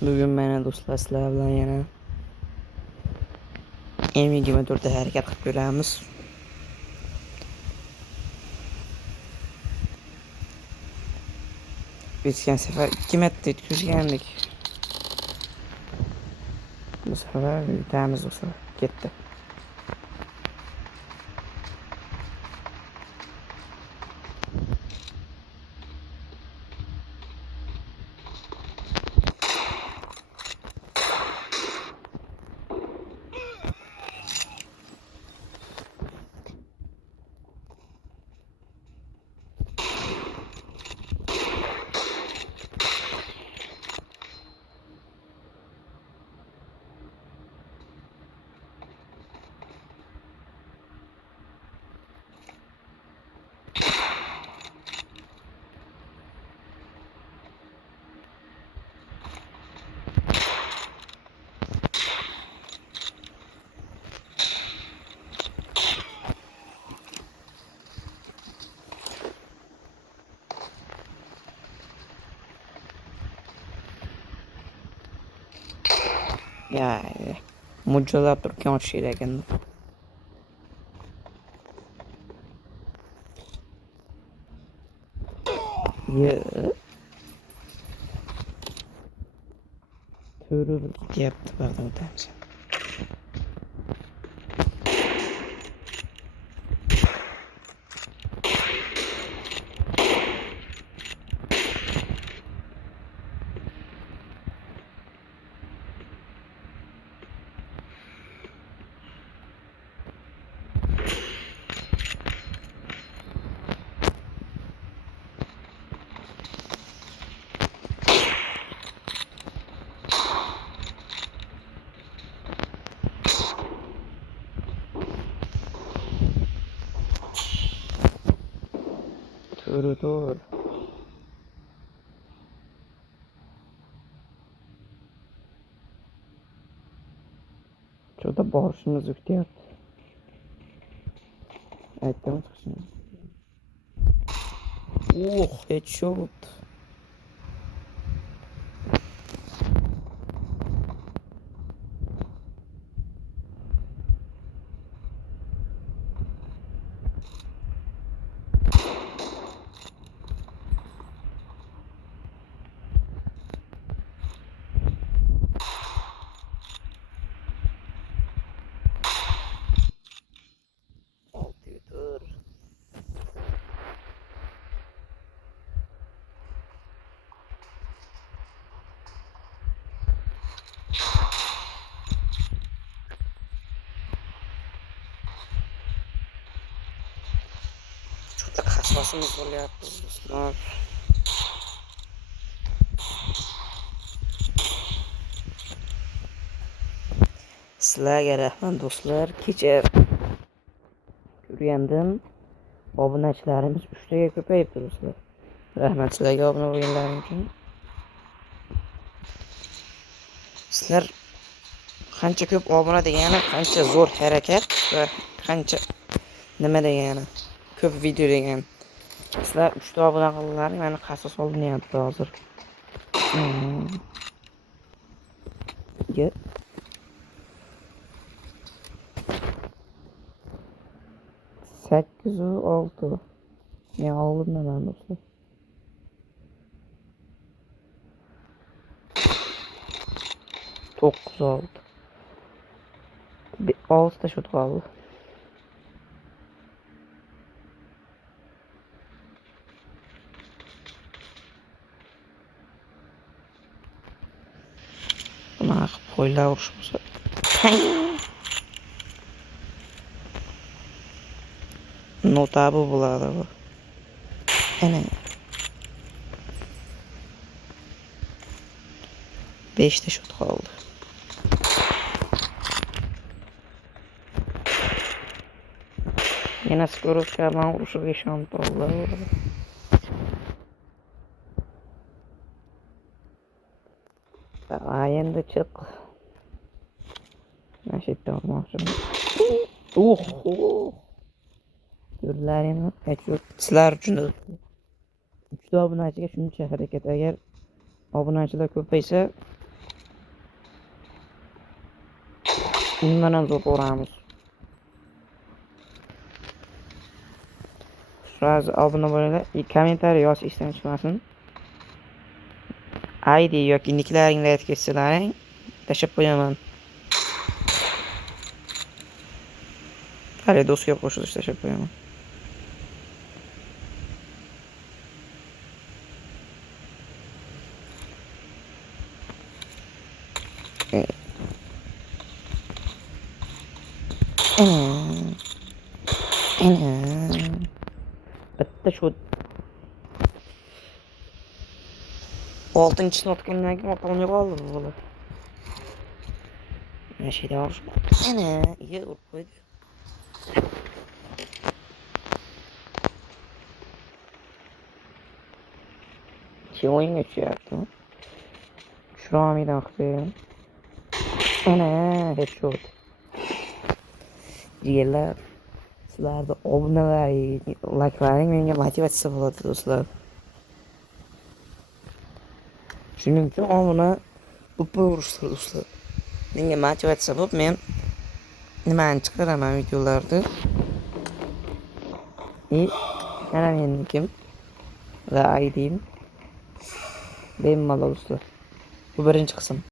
Bugün meni do'stlar sizlar bilan yana M24 da harakat qilib ko'ramiz. O'tgan safar 2 marta yetkazgandik. Bu safar yutamiz do'stlar. Ketdi. Ya, mucizalab turgan o'xshaydi ekan. Ye. To'g'ri ketyapti pardon o'tamiz. To'g'ri. Şurada borçumuz kutyapti. Aytdim chiqishini. Headshot. Dur. Şurada kasmasımız bo'lyapti do'stlar. Sizlarga rahmat do'stlar. Kecha ko'rgandim. Obunachilarimiz 3 taga ko'payibdi do'stlar. Rahmat sizlarga obuna bo'lganlaring uchun. Sizlar qancha ko'p obuna degani, qancha zo'r harakat va qancha nima degani, ko'p video degani. Sizlar 3 ta obuna qildilaring, meni qasos olinyapti hozir. Ye. 8-6. Men oldimdan do'stlar. 9-6. 6 ta shot qoldi. Bunaqa qilib qo'ylar urush bo'lsa. Notabu bo'ladi bu. Ana. 5 ta shot qoldi. Yana skorovka bilan urushiga ishonib qoldilar. Endi chiq. Mana shu yerdan urmoqchiman. Ko'rlaringmi? Sizlar uchun 3 ta obunachiga shuncha harakat. Agar obunachilar ko'paysa, Bundan zo'r uramiz. Sразу obuna bo'linglar, kommentariy yozish esdan chiqmasin. ID yoki niklaringni aytib ketsalaring, tashlab qo'yaman. Hali do'stga qo'shilish tashlab qo'yaman. Bitta shu 6-chisini otgandan keyin otolmay qoldi bu bola. Mana shu yerda urish. Ana, urib qo'ydi. Shu o'yinga tushyapti. Shromidan qilib. Ana, headshot. Jigarlar, sizlarni obunalaring, like'laring menga motivatsiya bo'ladi do'stlar. Shuning uchun obuna bo'lib urishdir do'stlar. Menga motivatsiya bo'lib, men nimani chiqaraman videolarda. Mana menikim va ID'm bemalol do'stlar. Bu birinchi qism.